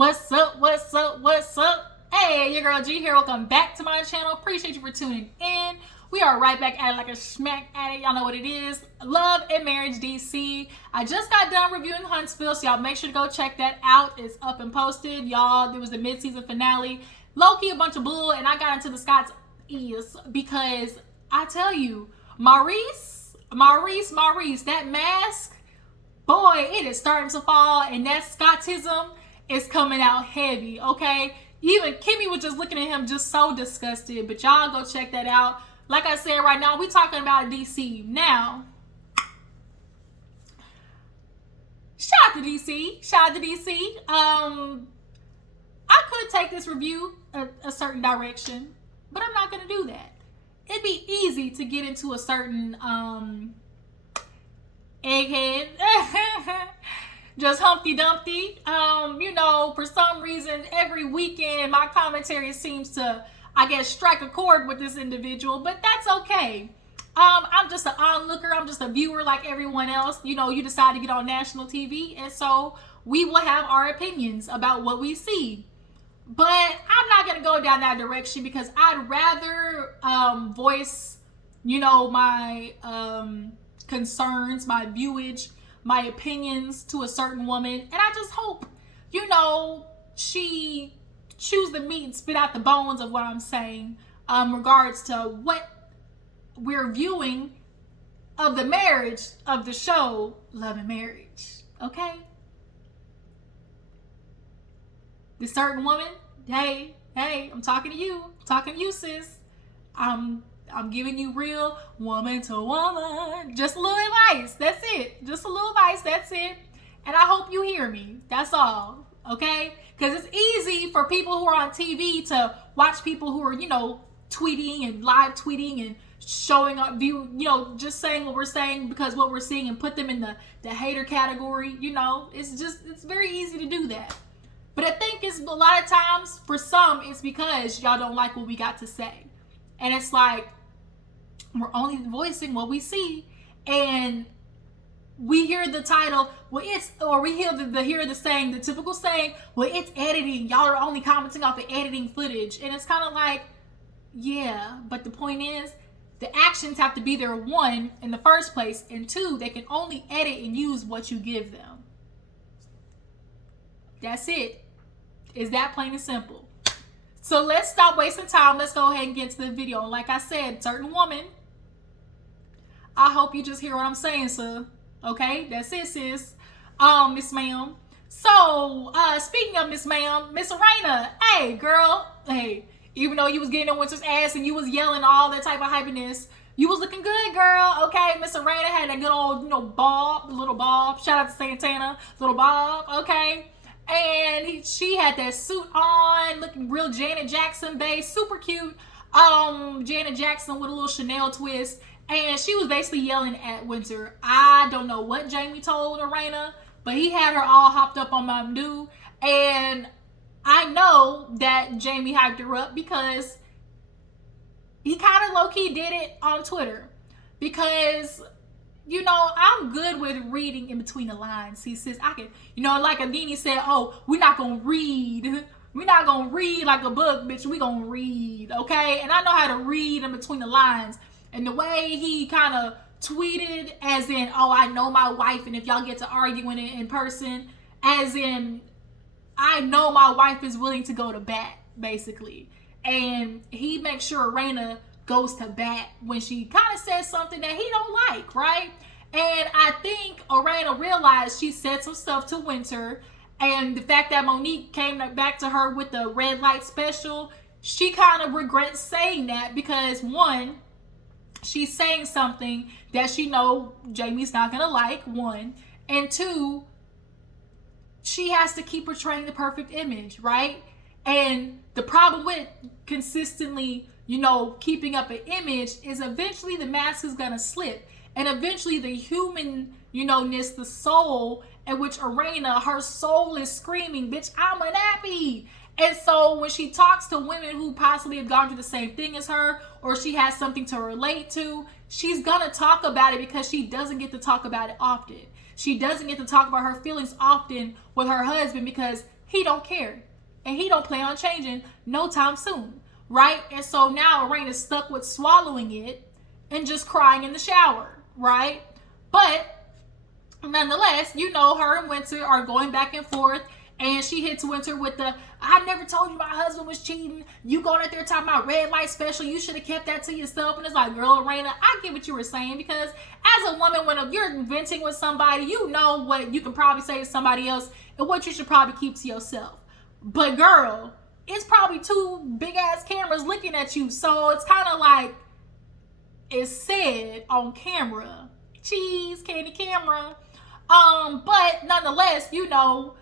What's up? What's up? What's up? Hey, your girl G here. Welcome back to my channel. Appreciate you for tuning in. We are right back at it like a smack at it. Y'all know what it is. Love and Marriage DC. I just got done reviewing Huntsville, so y'all make sure to go check that out. It's up and posted. Y'all, there was the mid-season finale. Low-key a bunch of bull, and I got into the Scott's ears because I tell you, Maurice, that mask, boy, it is starting to fall, and that Scottism is coming out heavy, okay? Even Kimmy was just looking at him just so disgusted, but y'all go check that out. Like I said, right now, we talking about DC. Now, shout out to DC. I could take this review a certain direction, but I'm not going to do that. It'd be easy to get into a certain egghead. Just Humpty Dumpty. For some reason, every weekend, my commentary seems to, I guess, strike a chord with this individual, but that's okay. I'm just an onlooker. I'm just a viewer like everyone else. You decide to get on national TV, and so we will have our opinions about what we see. But I'm not going to go down that direction because I'd rather voice, my concerns, my viewage, my opinions to a certain woman. And I just hope, she chews the meat and spit out the bones of what I'm saying regards to what we're viewing of the marriage of the show, Love and Marriage. Okay? This certain woman, hey, I'm talking to you. I'm talking to you, sis. I'm giving you real woman to woman. Just a little advice. That's it. Just a little advice. That's it. And I hope you hear me. That's all. Okay? Because it's easy for people who are on TV to watch people who are, tweeting and live tweeting and showing up, just saying what we're saying because what we're seeing and put them in the hater category. It's very easy to do that. But I think it's a lot of times, for some, it's because y'all don't like what we got to say. And it's like, we're only voicing what we see. And we hear the title, we hear the saying, the typical saying, well, it's editing. Y'all are only commenting off the editing footage. And it's kind of like, yeah, but the point is, the actions have to be there, one, in the first place, and two, they can only edit and use what you give them. That's it. Is that plain and simple? So let's stop wasting time. Let's go ahead and get to the video. Like I said, certain woman, I hope you just hear what I'm saying, sir. Okay? That's it, sis. Miss Ma'am. So, speaking of Miss Ma'am, Miss Erana, hey, girl, hey, even though you was getting on Winter's ass and you was yelling all that type of hypeness, you was looking good, girl. Okay, Miss Erana had that good old, little bob. Shout out to Santana, little bob. Okay. And she had that suit on, looking real Janet Jackson based, super cute. Janet Jackson with a little Chanel twist. And she was basically yelling at Winter. I don't know what Jamie told Erana, but he had her all hopped up on Mountain Dew. And I know that Jamie hyped her up because he kind of low-key did it on Twitter. Because I'm good with reading in between the lines. He says, I can, like Adini said, oh, we're not going to read. We're not going to read like a book, bitch. We're going to read, okay? And I know how to read in between the lines. And the way he kind of tweeted, as in, oh, I know my wife, and if y'all get to arguing it in person, as in, I know my wife is willing to go to bat, basically. And he makes sure Erana goes to bat when she kind of says something that he don't like, right? And I think Erana realized she said some stuff to Winter, and the fact that Monique came back to her with the red light special, she kind of regrets saying that because, one, she's saying something that she know Jamie's not gonna like, one, and two, she has to keep portraying the perfect image, right? And the problem with consistently keeping up an image is eventually the mask is going to slip. And eventually the human, the soul, in which Erana, her soul is screaming, bitch, I'm unhappy. And so when she talks to women who possibly have gone through the same thing as her, or she has something to relate to, she's going to talk about it because she doesn't get to talk about it often. She doesn't get to talk about her feelings often with her husband because he don't care. And he don't plan on changing no time soon, right? And so now Erana's stuck with swallowing it and just crying in the shower, right? But nonetheless, you know, her and Winter are going back and forth, and she hits Winter with the, I never told you my husband was cheating. You going out there talking about red light special. You should have kept that to yourself. And it's like, girl, Erana, I get what you were saying, because as a woman, when you're venting with somebody, you know what you can probably say to somebody else and what you should probably keep to yourself. But girl, it's probably two big ass cameras looking at you. So it's kind of like it's said on camera. Cheese, candy camera. But nonetheless, you know,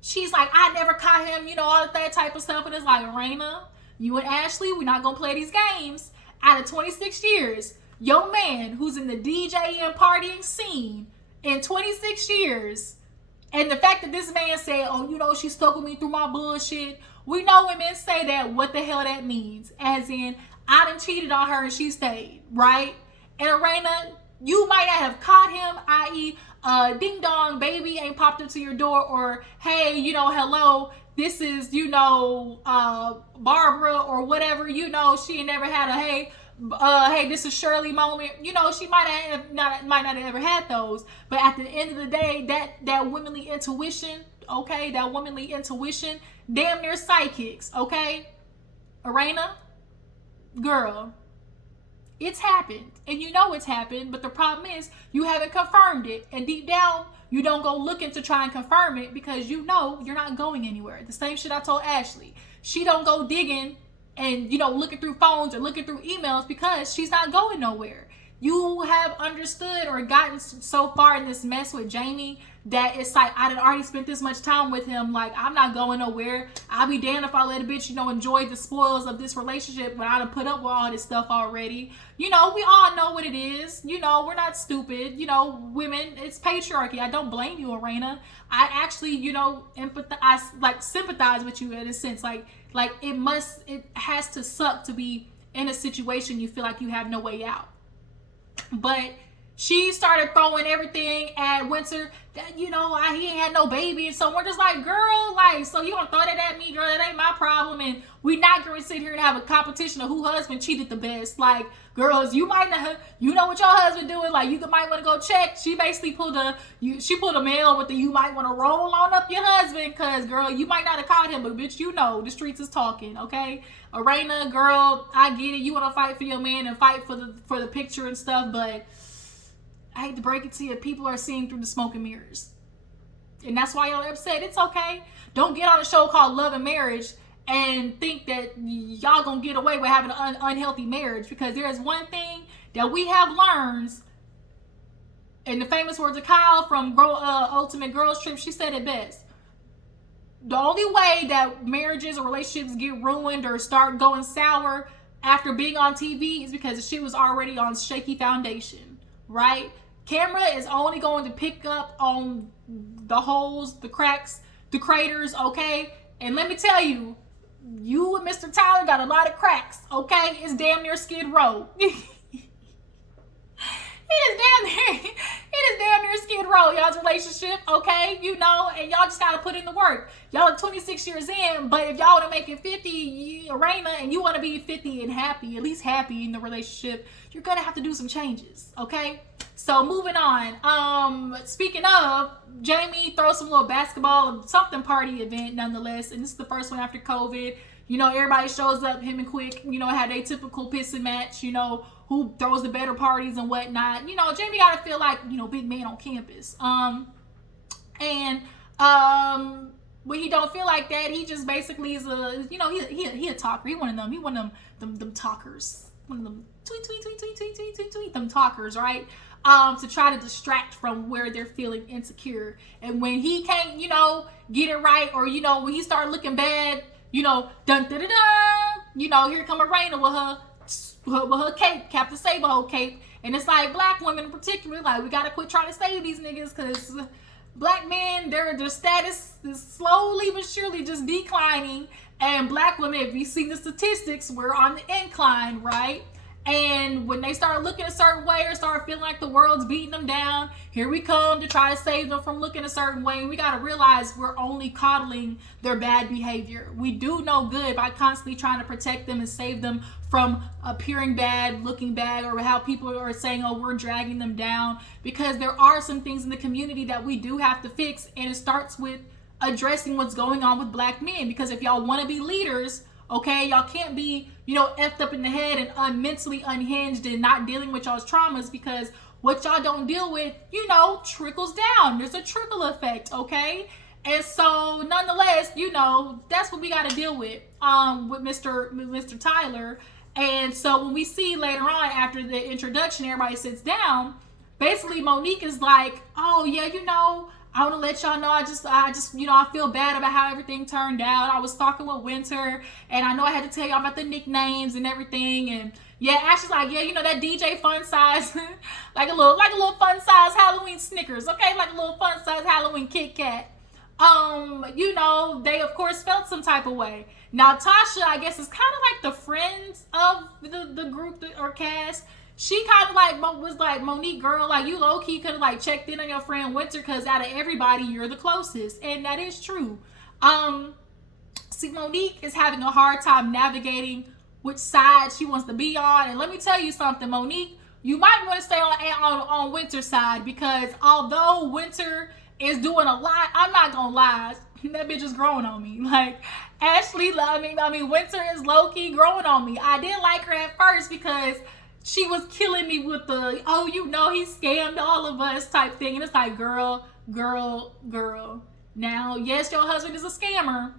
she's like, I never caught him, you know, all that type of stuff. And it's like, Erana, you and Ashley, we're not going to play these games. Out of 26 years, your man who's in the DJing partying scene in 26 years, and the fact that this man said, oh, you know, she stuck with me through my bullshit. We know women say that, what the hell that means. As in, I done cheated on her and she stayed, right? And Erana, you might not have caught him, i.e., ding dong, baby ain't popped up to your door, or hey, you know, hello, this is, you know, Barbara or whatever, you know, she ain't never had a hey, this is Shirley moment. You know, she might not have ever had those, but at the end of the day, that womanly intuition, okay, that womanly intuition, damn near psychics, okay, Erana, girl, it's happened, and you know it's happened, but the problem is you haven't confirmed it, and deep down you don't go looking to try and confirm it because you know you're not going anywhere. The same shit I told Ashley. She don't go digging and, you know, looking through phones or looking through emails because she's not going nowhere. You have understood or gotten so far in this mess with Jamie that it's like, I done already spent this much time with him, like, I'm not going nowhere. I'll be damned if I let a bitch, you know, enjoy the spoils of this relationship when I done put up with all this stuff already. You know, we all know what it is. You know, we're not stupid. You know, women, it's patriarchy. I don't blame you, Erana. I actually, you know, empathize, like, sympathize with you in a sense. Like it has to suck to be in a situation you feel like you have no way out. But she started throwing everything at Winter that, you know, he ain't had no baby. And so we're just like, girl, like, so you gonna throw that at me, girl? That ain't my problem. And we not gonna sit here and have a competition of who husband cheated the best. Like, girls, you might not, you know what your husband doing. Like, you might want to go check. She basically pulled a mail with the, you might want to roll on up your husband. Cause girl, you might not have caught him, but bitch, you know, the streets is talking. Okay. Erana, girl, I get it. You want to fight for your man and fight for the picture and stuff, but I hate to break it to you, people are seeing through the smoke and mirrors. And that's why y'all are upset. It's okay. Don't get on a show called Love and Marriage and think that y'all gonna get away with having an unhealthy marriage, because there's one thing that we have learned, in the famous words of Kyle from Ultimate Girls Trip, she said it best. The only way that marriages or relationships get ruined or start going sour after being on TV is because the shit was already on shaky foundation, right? Camera is only going to pick up on the holes, the cracks, the craters, okay? And let me tell you, you and Mr. Tyler got a lot of cracks, okay? It's damn near Skid Row. It is damn near Skid Row, y'all's relationship, okay? You know, and y'all just gotta put in the work. Y'all are 26 years in, but if y'all want to make it 50, Erana, and you want to be 50 and happy, at least happy in the relationship, you're gonna have to do some changes, okay? So moving on. Speaking of, Jamie throws some little basketball something party event nonetheless, and this is the first one after COVID. You know, everybody shows up, him and Quick, you know, had a typical pissing match, you know, who throws the better parties and whatnot. You know, Jamie gotta feel like, you know, big man on campus. When he don't feel like that, he just basically is a, you know, he a talker. He one of them talkers. One of them tweet them talkers, right? To try to distract from where they're feeling insecure. And when he can't, you know, get it right, or, you know, when he start looking bad, you know, dun da da da, you know, here come Erana with her cape, Captain Saberhole cape. And it's like, black women in particular, like, we gotta quit trying to save these niggas, because black men, their status is slowly but surely just declining. And black women, if you see the statistics, we're on the incline, right? And when they start looking a certain way or start feeling like the world's beating them down, here we come to try to save them from looking a certain way. We got to realize we're only coddling their bad behavior. We do no good by constantly trying to protect them and save them from appearing bad, looking bad, or how people are saying, oh, we're dragging them down. Because there are some things in the community that we do have to fix. And it starts with addressing what's going on with black men. Because if y'all want to be leaders, okay, y'all can't be, effed up in the head and mentally unhinged and not dealing with y'all's traumas, because what y'all don't deal with, trickles down. There's a trickle effect, okay? And so, nonetheless, that's what we got to deal with Mr. Tyler. And so when we see later on after the introduction, everybody sits down. Basically, Monique is like, oh yeah, I want to let y'all know I just I feel bad about how everything turned out. I was talking with Winter, and I know I had to tell y'all about the nicknames and everything. And yeah, Ashley's like, yeah, that DJ fun size, like a little fun size Halloween Snickers, okay, like a little fun size Halloween Kit Kat. They of course felt some type of way. Now Tasha, I guess, is kind of like the friends of the group or cast. She kind of was like, Monique, girl, like you low key could have like checked in on your friend Winter, because out of everybody, you're the closest, and that is true. See, Monique is having a hard time navigating which side she wants to be on, and let me tell you something, Monique, you might want to stay on Winter's side, because although Winter is doing a lot, I'm not gonna lie, that bitch is growing on me. Like Ashley, Winter is low key growing on me. I didn't like her at first because she was killing me with the, he scammed all of us type thing. And it's like, girl. Now, yes, your husband is a scammer,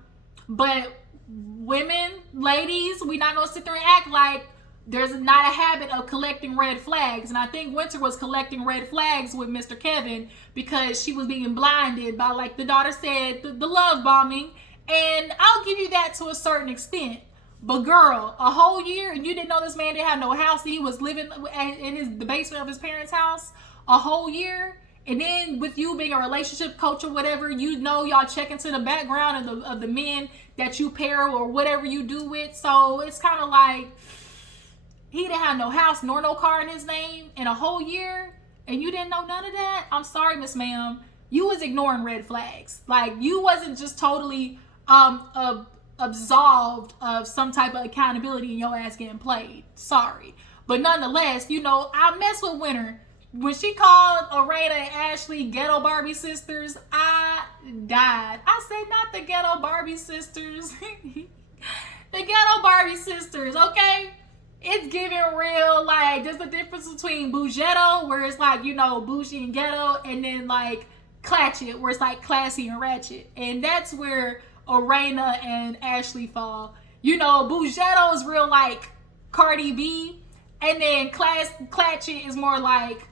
but women, ladies, we're not going to sit there and act like there's not a habit of collecting red flags. And I think Winter was collecting red flags with Mr. Kevin because she was being blinded by, like the daughter said, the love bombing. And I'll give you that to a certain extent. But girl, a whole year and you didn't know this man didn't have no house. He was living in the basement of his parents' house a whole year. And then with you being a relationship coach or whatever, y'all check into the background of the men that you pair or whatever you do with. So it's kind of like he didn't have no house nor no car in his name in a whole year. And you didn't know none of that. I'm sorry, Miss Ma'am. You was ignoring red flags. Like you wasn't just totally absolved of some type of accountability and your ass getting played. Sorry. But nonetheless, I mess with Winter. When she called Erana and Ashley ghetto Barbie sisters, I died. I said, not the ghetto Barbie sisters. The ghetto Barbie sisters, okay? It's giving real, like, there's a difference between Bougetto, where it's like, bougie and ghetto, and then like Clatchet, where it's like classy and ratchet. And that's where Erana and Ashley fall. Bougetto is real like Cardi B, and then Clatchet is more like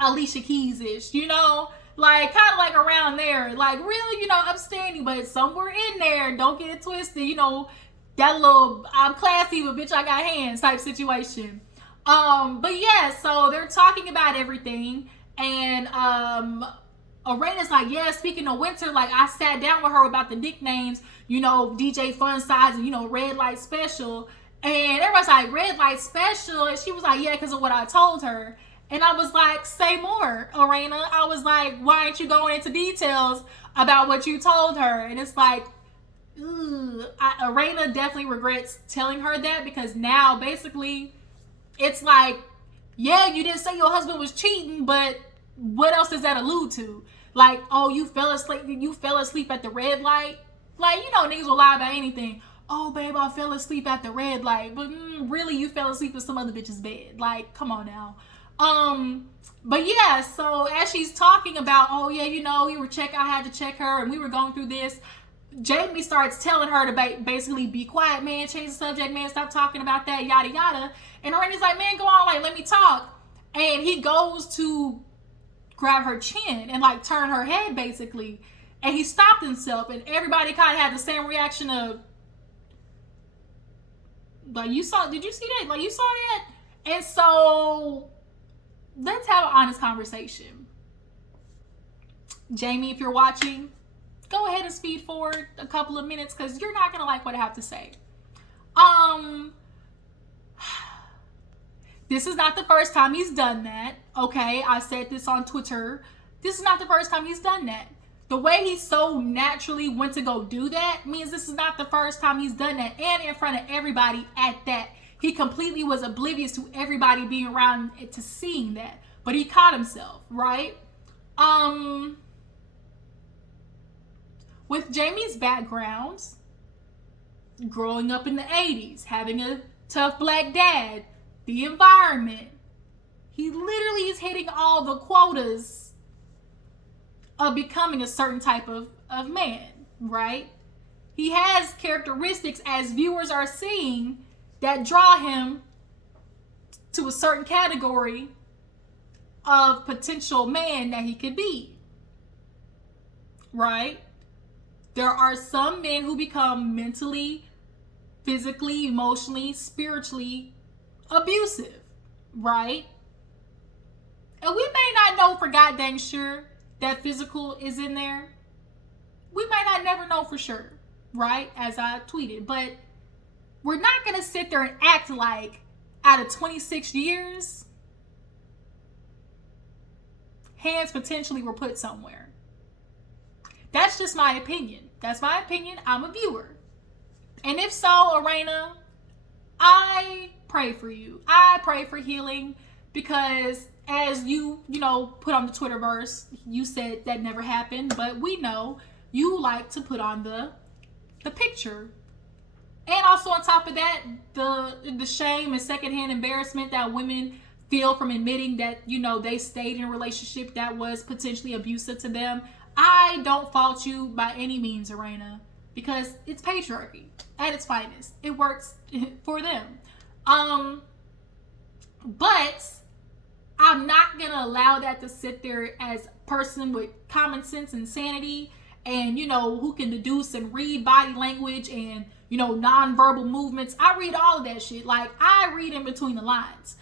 Alicia Keys-ish, like kind of like around there, like really, upstanding, but somewhere in there, don't get it twisted, that little I'm classy but bitch I got hands type situation. But yeah, so they're talking about everything, and Erana's like, yeah, speaking of Winter, like I sat down with her about the nicknames, DJ Fun Size and Red Light Special, and everybody's like, Red Light Special, and she was like, yeah, because of what I told her. And I was like, say more, Erana. I was like, why aren't you going into details about what you told her? And it's like, Erana definitely regrets telling her that, because now basically it's like, yeah, you didn't say your husband was cheating, but what else does that allude to? Like, oh, you fell asleep at the red light. Like, niggas will lie about anything. Oh, babe, I fell asleep at the red light. But really, you fell asleep in some other bitch's bed. Like, come on now. But yeah, so as she's talking about, oh yeah, I had to check her and we were going through this, Jamie starts telling her to basically be quiet, man, change the subject, man, stop talking about that, yada yada. And Randy's like, man, go on, like, let me talk. And he goes to grab her chin and like turn her head basically, and he stopped himself, and everybody kind of had the same reaction of like, did you see that? Like, you saw that? And so let's have an honest conversation. Jamie, if you're watching, go ahead and speed forward a couple of minutes, because you're not gonna like what I have to say. This is not the first time he's done that. Okay, I said this on Twitter. This is not the first time he's done that. The way he so naturally went to go do that means this is not the first time he's done that, and in front of everybody at that. He completely was oblivious to everybody being around to seeing that, but he caught himself, right? With Jamie's backgrounds, growing up in the 80s, having a tough black dad, the environment, he literally is hitting all the quotas of becoming a certain type of man, right? He has characteristics, as viewers are seeing, that draw him to a certain category of potential man that he could be, right? There are some men who become mentally, physically, emotionally, spiritually abusive, right? And we may not know for goddamn sure that physical is in there. We might not never know for sure, right? As I tweeted, but we're not going to sit there and act like out of 26 years, hands potentially were put somewhere. That's just my opinion. That's my opinion. I'm a viewer. And if so, Erana, I pray for you. I pray for healing, because as you put on the Twitterverse, you said that never happened, but we know you like to put on the picture. And also on top of that, the shame and secondhand embarrassment that women feel from admitting that, they stayed in a relationship that was potentially abusive to them. I don't fault you by any means, Erana, because it's patriarchy at its finest. It works for them. But I'm not going to allow that to sit there as a person with common sense and sanity and, who can deduce and read body language and, nonverbal movements. I read all of that shit. Like, I read in between the lines.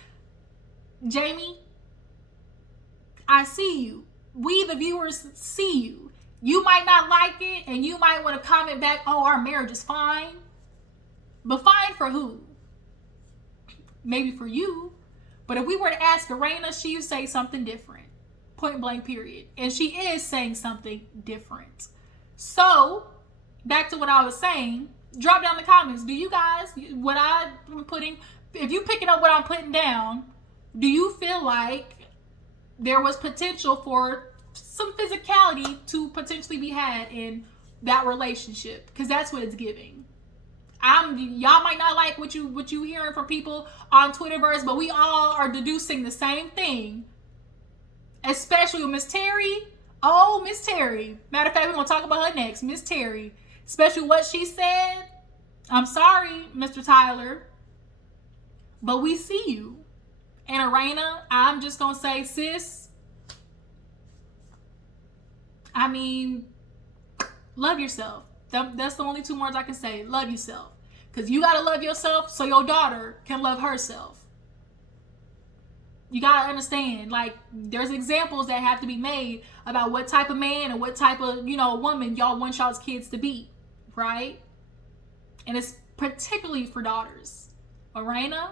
Jamie, I see you. We, the viewers, see you. You might not like it, and you might want to comment back, oh, our marriage is fine. But fine for who? Maybe for you. But if we were to ask Erana, she would say something different. Point blank, period. And she is saying something different. So, back to what I was saying, drop down the comments. Do you guys, what I'm putting, if you picking up what I'm putting down, do you feel like there was potential for some physicality to potentially be had in that relationship? Because that's what it's giving. Y'all might not like what you hearing from people on Twitterverse, but we all are deducing the same thing. Especially with Miss Terri. Oh, Miss Terri. Matter of fact, we're gonna talk about her next. Miss Terri. Especially what she said. I'm sorry, Mr. Tyler, but we see you. And Erana, I'm just gonna say, sis, I mean, love yourself. That's the only two words I can say. Love yourself. Because you got to love yourself so your daughter can love herself. You got to understand, like, there's examples that have to be made about what type of man and what type of, woman y'all want y'all's kids to be, right? And it's particularly for daughters. Erana,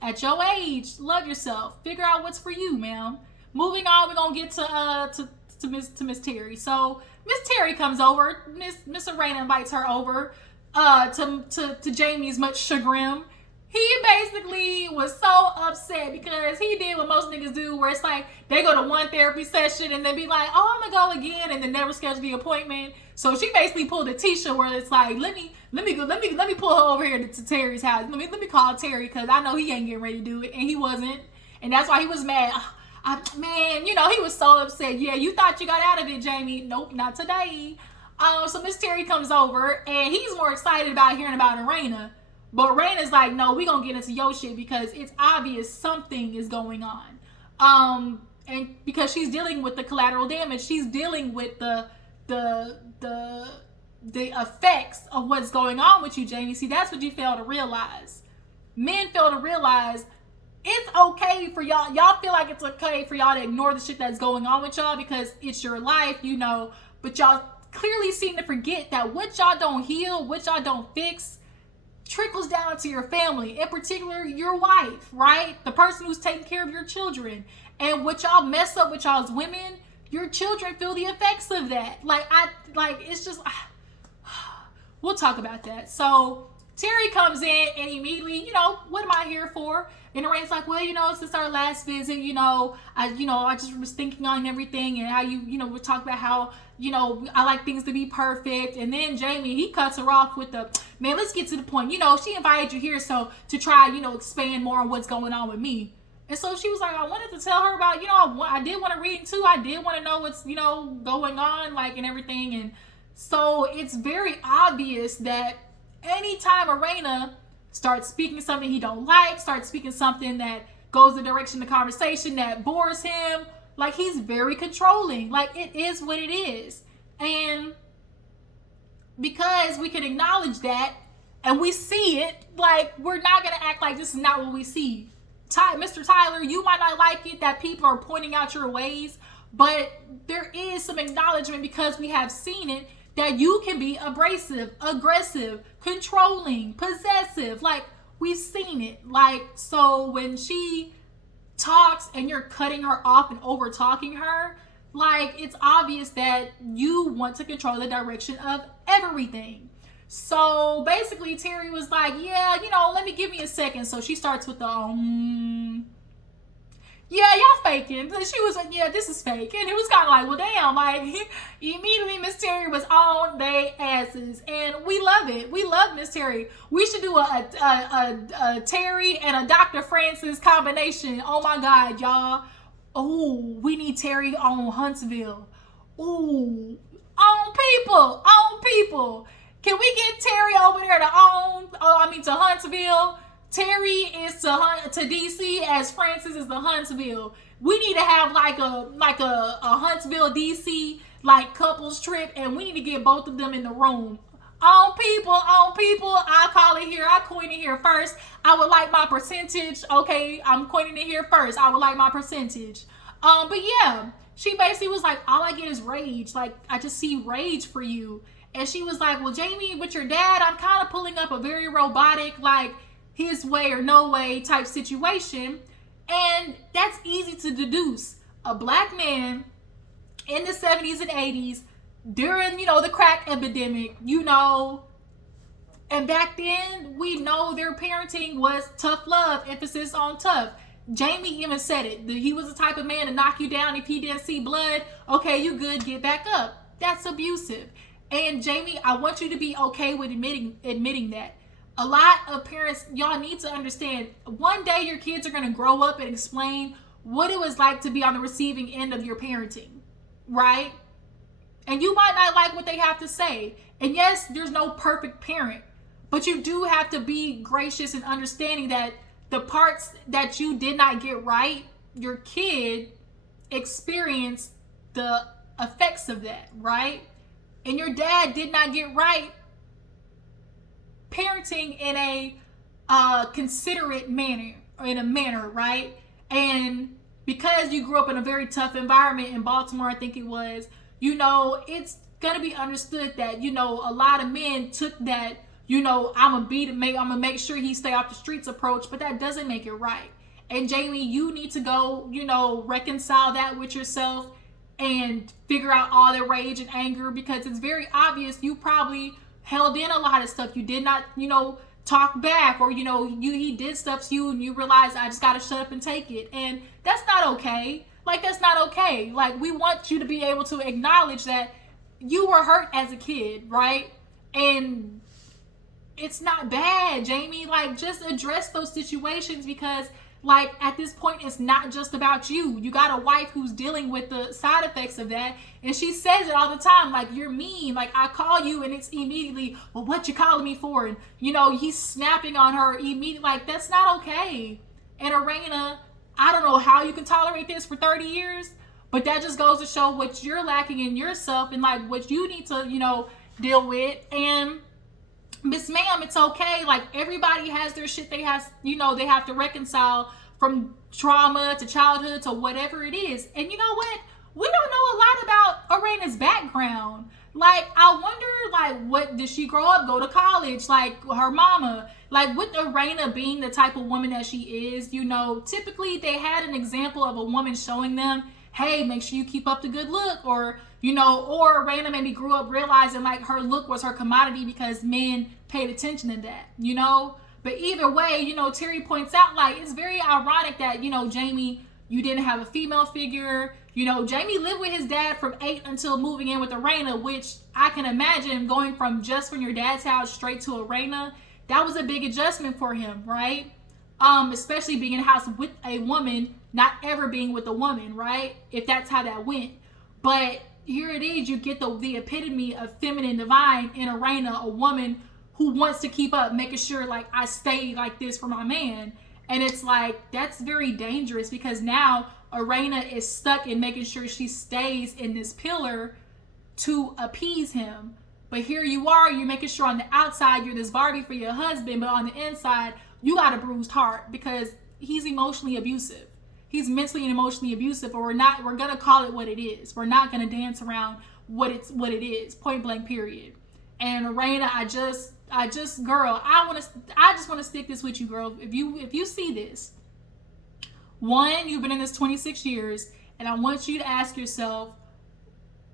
at your age, love yourself. Figure out what's for you, ma'am. Moving on, we're gonna get to Miss Terri. So Miss Terri comes over. Miss Erana invites her over to Jamie's much chagrin. He basically was so upset because he did what most niggas do, where it's like they go to one therapy session and then be like, oh, I'm gonna go again, and then never schedule the appointment. So she basically pulled a Tisha where it's like, let me pull her over here to Terry's house. Let me call Terry, because I know he ain't getting ready to do it, and he wasn't, and that's why he was mad. Man, he was so upset. Yeah, you thought you got out of it, Jamie. Nope, not today. So Miss Terri comes over, and he's more excited about hearing about Erana. But Erana's like, no, we gonna get into your shit because it's obvious something is going on. And because she's dealing with the collateral damage, she's dealing with the effects of what's going on with you, Jamie. See, that's what you fail to realize. Men fail to realize it's okay for y'all. Y'all feel like it's okay for y'all to ignore the shit that's going on with y'all because it's your life, but y'all clearly seem to forget that what y'all don't heal, what y'all don't fix, trickles down to your family, in particular your wife, right? The person who's taking care of your children. And what y'all mess up with y'all's women, your children feel the effects of that. It's just, we'll talk about that. So Terri comes in and immediately, what am I here for? And Erana's like, well, since our last visit, I just was thinking on everything and how we talked about how, I like things to be perfect. And then Jamie, he cuts her off with man, let's get to the point. She invited you here to try, expand more on what's going on with me. And so she was like, I wanted to tell her about, I did want to read too. I did want to know what's, going on, and everything. And so it's very obvious that anytime Erana starts speaking something he don't like, starts speaking something that goes the direction of the conversation that bores him, he's very controlling. It is what it is. And because we can acknowledge that and we see it, we're not going to act like this is not what we see. Mr. Tyler, you might not like it that people are pointing out your ways, but there is some acknowledgement because we have seen it that you can be abrasive, aggressive, controlling, possessive. We've seen it. So when she talks and you're cutting her off and over talking her, it's obvious that you want to control the direction of everything. So basically Terri was like, yeah, let me give me a second. So she starts with the yeah, y'all faking. She was like, yeah, this is fake. And it was kind of like, well, damn, immediately Miss Terri was on they asses. And we love it. We love Miss Terri. We should do a Terri and a Dr. Francis combination. Oh my God, y'all. Oh, we need Terri on Huntsville. Ooh, on people. Can we get Terri over there to Huntsville? Terri is to DC as Francis is to Huntsville. We need to have a Huntsville DC couples trip, and we need to get both of them in the room. On people. I call it here. I coin it here first. I would like my percentage. Okay, I'm coining it here first. I would like my percentage. But yeah, she basically was like, all I get is rage. I just see rage for you. And she was like, well, Jamie, with your dad, I'm kind of pulling up a very robotic, his way or no way type situation. And that's easy to deduce. A black man in the 70s and 80s during, the crack epidemic, and back then we know their parenting was tough love, emphasis on tough. Jamie even said it. He was the type of man to knock you down if he didn't see blood. Okay, you good, get back up. That's abusive. And Jamie, I want you to be okay with admitting that. A lot of parents, y'all need to understand, one day your kids are going to grow up and explain what it was like to be on the receiving end of your parenting, right? And you might not like what they have to say. And yes, there's no perfect parent, but you do have to be gracious and understanding that the parts that you did not get right, your kid experienced the effects of that, right? And your dad did not get right parenting in a considerate manner, or in a manner, right? And because you grew up in a very tough environment in Baltimore, I think it was, it's gonna be understood that, a lot of men took that, I'm gonna make sure he stay off the streets approach, but that doesn't make it right. And Jamie, you need to go, reconcile that with yourself and figure out all the rage and anger, because it's very obvious you probably held in a lot of stuff. You did not, talk back, or, he did stuff to you and you realize I just got to shut up and take it. And that's not okay. That's not okay. We want you to be able to acknowledge that you were hurt as a kid, right? And it's not bad, Jamie. Just address those situations, because at this point, it's not just about you. You got a wife who's dealing with the side effects of that. And she says it all the time. You're mean. I call you and it's immediately, well, what you calling me for? And, he's snapping on her immediately. That's not okay. And Erana, I don't know how you can tolerate this for 30 years, but that just goes to show what you're lacking in yourself and what you need to, deal with. And Miss Ma'am, it's okay. Everybody has their shit they have to reconcile, from trauma to childhood to whatever it is. And you know what? We don't know a lot about Erana's background. Like, I wonder, like, what did she grow up, go to college, like her mama? Like, with Erana being the type of woman that she is, you know, typically they had an example of a woman showing them, hey, make sure you keep up the good look, or, you know, or Erana maybe grew up realizing like her look was her commodity because men paid attention to that, you know? But either way, you know, Terri points out, like, it's very ironic that, you know, Jamie, you didn't have a female figure. You know, Jamie lived with his dad from 8 until moving in with Erana, which I can imagine going from your dad's house straight to Erana. That was a big adjustment for him, right? Especially being in a house with a woman, not ever being with a woman, right? If that's how that went. But here it is, you get the epitome of feminine divine in Erana, a woman who wants to keep up, making sure like I stay like this for my man. And it's like, that's very dangerous because now Erana is stuck in making sure she stays in this pillar to appease him. But here you are, you're making sure on the outside you're this Barbie for your husband, but on the inside you got a bruised heart because he's emotionally abusive. He's mentally and emotionally abusive, or we're gonna call it what it is. We're not gonna dance around what it is, point blank period. And Erana, I just girl, I just want to stick this with you, girl. If you see this, one, you've been in this 26 years, and I want you to ask yourself,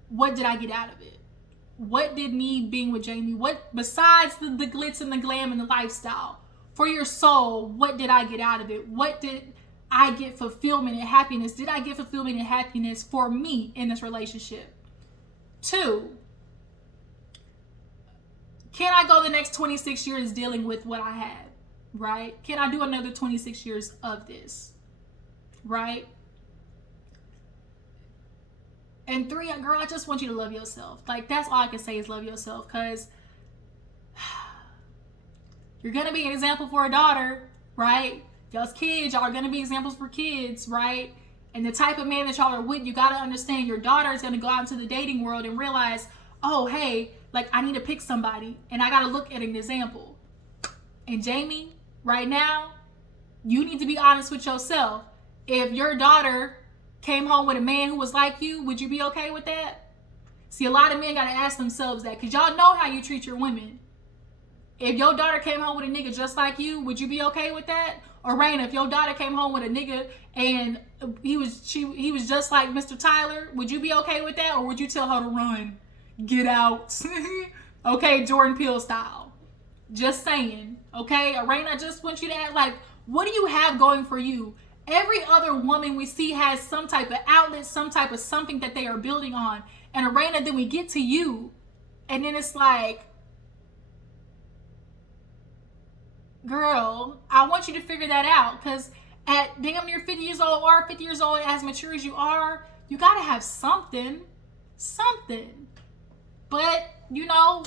what did I get out of it? What did me being with Jamie, what besides the glitz and the glam and the lifestyle, for your soul, what did I get out of it? What did I get fulfillment and happiness? Did I get fulfillment and happiness for me in this relationship? 2, can I go the next 26 years dealing with what I had, right? Can I do another 26 years of this, right? And 3, girl, I just want you to love yourself. Like, that's all I can say is love yourself, because you're going to be an example for a daughter, right? Y'all's kids, y'all are going to be examples for kids, right? And the type of man that y'all are with, you got to understand your daughter is going to go out into the dating world and realize, oh, hey, like, I need to pick somebody, and I got to look at an example. And Jamie, right now, you need to be honest with yourself. If your daughter came home with a man who was like you, would you be okay with that? See, a lot of men got to ask themselves that, because y'all know how you treat your women. If your daughter came home with a nigga just like you, would you be okay with that? Or Raina, if your daughter came home with a nigga and he was just like Mr. Tyler, would you be okay with that? Or would you tell her to run? Get out. Okay, Jordan Peele style. Just saying. Okay, Raina, I just want you to act like, what do you have going for you? Every other woman we see has some type of outlet, some type of something that they are building on. And Raina, then we get to you, and then it's like, girl, I want you to figure that out, because at damn near 50 years old or 50 years old, as mature as you are, you got to have something. But, you know,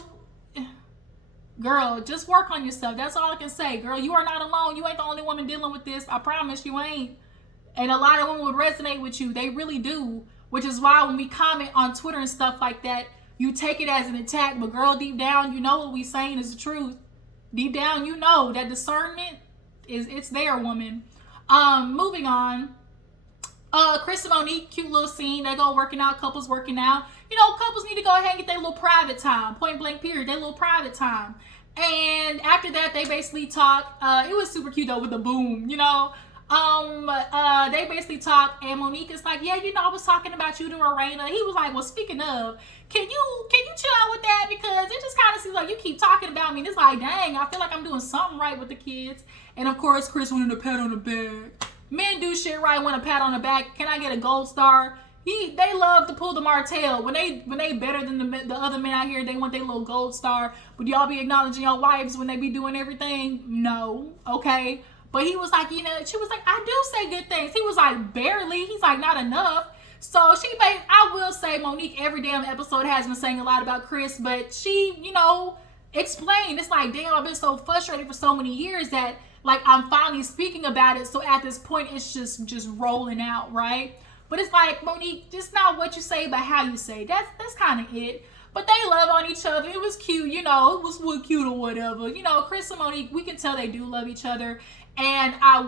girl, just work on yourself. That's all I can say. Girl, you are not alone. You ain't the only woman dealing with this. I promise you ain't. And a lot of women would resonate with you. They really do. Which is why when we comment on Twitter and stuff like that, you take it as an attack. But girl, deep down, you know what we saying is the truth. Deep down, you know that discernment it's there, woman. Moving on. Chris and Monique, cute little scene. They go working out, couples working out. You know, couples need to go ahead and get their little private time. Point blank period. Their little private time. And after that, they basically talk. It was super cute though with the boom, you know. They basically talk, and Monique is like, yeah, you know, I was talking about you to Erana. He was like, well, speaking of, can you chill out with that? Because it just kind of seems like you keep talking about me. And it's like, dang, I feel like I'm doing something right with the kids. And of course, Chris wanted a pat on the back. Men do shit right, want a pat on the back. Can I get a gold star? They love to pull the Martell. When they better than the other men out here, they want their little gold star. Would y'all be acknowledging your wives when they be doing everything? No. Okay. But he was like, you know, she was like, I do say good things. He was like, barely. He's like, not enough. So I will say Monique every damn episode has been saying a lot about Chris, but she, you know, explained. It's like, damn, I've been so frustrated for so many years that, like, I'm finally speaking about it. So at this point, it's just rolling out, right? But it's like, Monique, just not what you say, but how you say. That's kind of it. But they love on each other. It was cute, you know. It was cute or whatever. You know, Chris and Monique, we can tell they do love each other. And I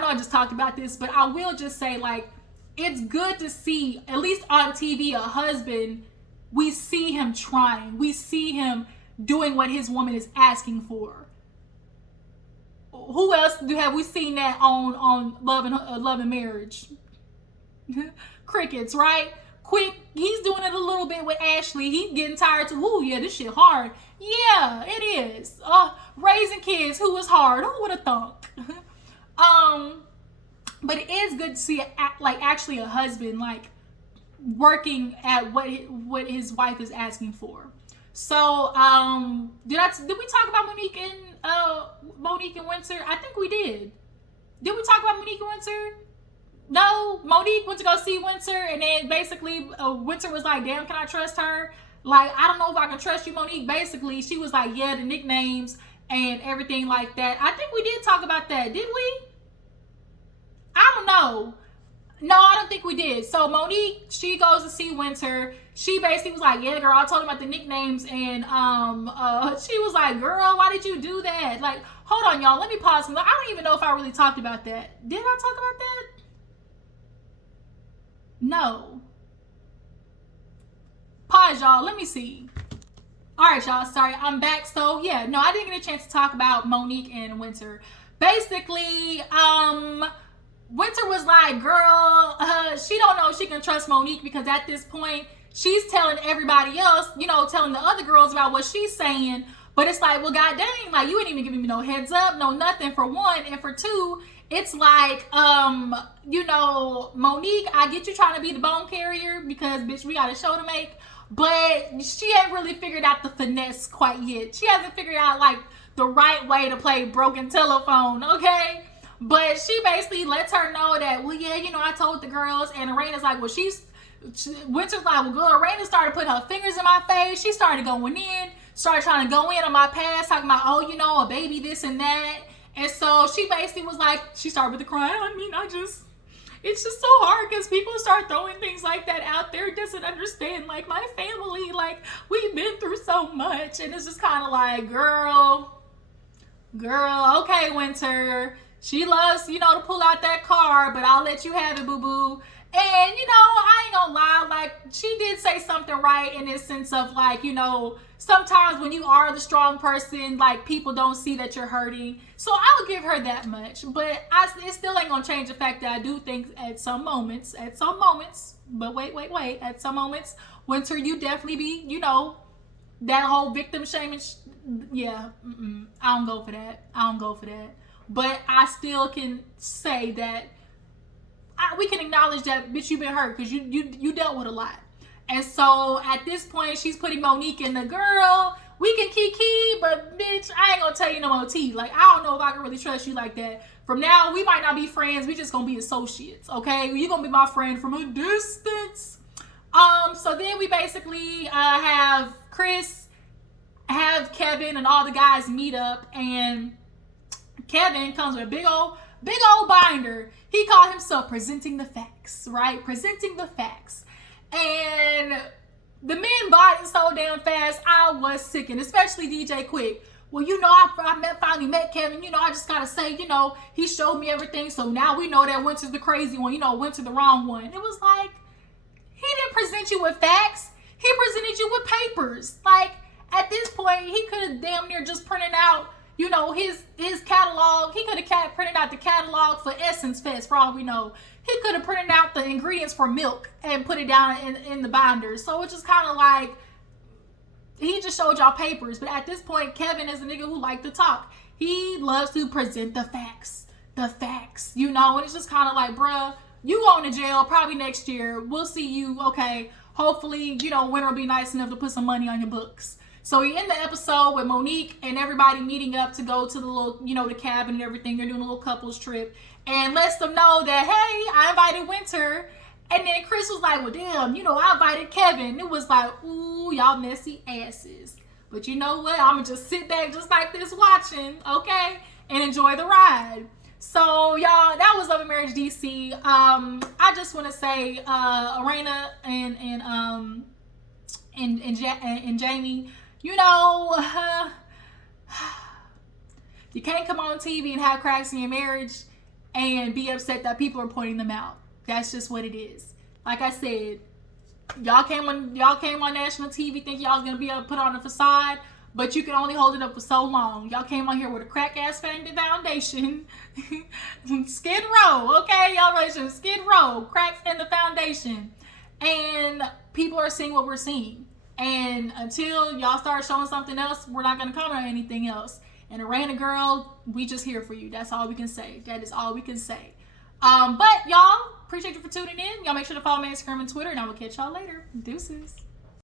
know I just talked about this, but I will just say, like, it's good to see, at least on TV, a husband we see him trying. We see him doing what his woman is asking for. Who else have we seen that on Love and Marriage? Crickets, right? Quick, he's doing it a little bit with Ashley. He's getting tired too. Ooh, yeah, this shit hard. Yeah, it is. Raising kids, who is hard? Who would have thunk? But it is good to see actually a husband working at what his wife is asking for. So did we talk about Monique and Winter? I think we did. Did we talk about Monique and Winter? No, Monique went to go see Winter, and then basically Winter was like, damn, can I trust her? Like, I don't know if I can trust you, Monique. Basically, she was like, yeah, the nicknames and everything like that. I think we did talk about that, did we? I don't know. No, I don't think we did. So Monique, she goes to see Winter. She basically was like, yeah, girl, I told him about the nicknames, and she was like, girl, why did you do that? Like, hold on, y'all, let me pause. I don't even know if I really talked about that. Did I talk about that? No. Pause, y'all. Let me see. All right, y'all. Sorry, I'm back. So yeah, no, I didn't get a chance to talk about Monique and Winter. Basically, Winter was like, girl, she don't know if she can trust Monique, because at this point, she's telling everybody else, telling the other girls about what she's saying. But it's like, well, god dang, like, you ain't even giving me no heads up, no nothing, for one. And for two, it's like, Monique, I get you trying to be the bone carrier because, bitch, we got a show to make. But she ain't really figured out the finesse quite yet. She hasn't figured out, like, the right way to play broken telephone, okay? But she basically lets her know that, well, yeah, I told the girls. And Erana's like, well, Winter's like, well, girl, Erana started putting her fingers in my face. She started going in, started trying to go in on my past, talking about, oh, a baby, this and that. And so she basically was like, she started with the crying. I mean, it's just so hard because people start throwing things like that out there. It doesn't understand, like, my family, like, we've been through so much. And it's just kind of like, girl, okay, Winter. She loves, to pull out that card, but I'll let you have it, boo-boo. And, I ain't gonna lie, like, she did say something right in this sense of, like, sometimes when you are the strong person, like, people don't see that you're hurting. So I'll give her that much. But it still ain't gonna change the fact that I do think at some moments, but wait, at some moments, Winter, you definitely be, that whole victim shaming, yeah, I don't go for that. But I still can say that we can acknowledge that, bitch, you've been hurt because you dealt with a lot. And so at this point, she's putting Monique in the, girl, we can kiki, but bitch, I ain't gonna tell you no more tea. Like, I don't know if I can really trust you like that. From now, we might not be friends. We just gonna be associates, okay? You're gonna be my friend from a distance. So then we basically have Chris, have Kevin, and all the guys meet up, and Kevin comes with a big old binder. He called himself Presenting the Facts, right? Presenting the Facts. And the men bought it so damn fast, I was sickened, especially DJ Quick. Well, I finally met Kevin. I just gotta say, he showed me everything. So now we know that Winter's the crazy one, Winter the wrong one. It was like, he didn't present you with facts. He presented you with papers. Like, at this point, he could have damn near just printed out, his catalog. He could have printed out the catalog for Essence Fest, for all we know. He could have printed out the ingredients for milk and put it down in the binder. So it's just kind of like, he just showed y'all papers. But at this point, Kevin is a nigga who like to talk. He loves to present the facts. And it's just kind of like, bruh, you going to jail probably next year. We'll see you, okay. Hopefully, Winter will be nice enough to put some money on your books. So we end the episode with Monique and everybody meeting up to go to the little, the cabin and everything. They're doing a little couples trip and lets them know that, hey, I invited Winter. And then Chris was like, well, damn, I invited Kevin. It was like, ooh, y'all messy asses. But you know what? I'm going to just sit back just like this watching, okay, and enjoy the ride. So, y'all, that was Love and Marriage DC. I just want to say, Erana and Jamie, you can't come on TV and have cracks in your marriage and be upset that people are pointing them out. That's just what it is. Like I said, Y'all came on national TV thinking y'all was gonna be able to put on a facade, but you can only hold it up for so long. Y'all came on here with a crack ass foundation. Skid Row, okay? Y'all ready to Skid Row, cracks in the foundation. And people are seeing what we're seeing. And until y'all start showing something else, we're not gonna comment on anything else. And Erana girl, we just here for you. That's all we can say. That is all we can say. But y'all, appreciate you for tuning in. Y'all make sure to follow me on Instagram and Twitter, and I will catch y'all later. Deuces.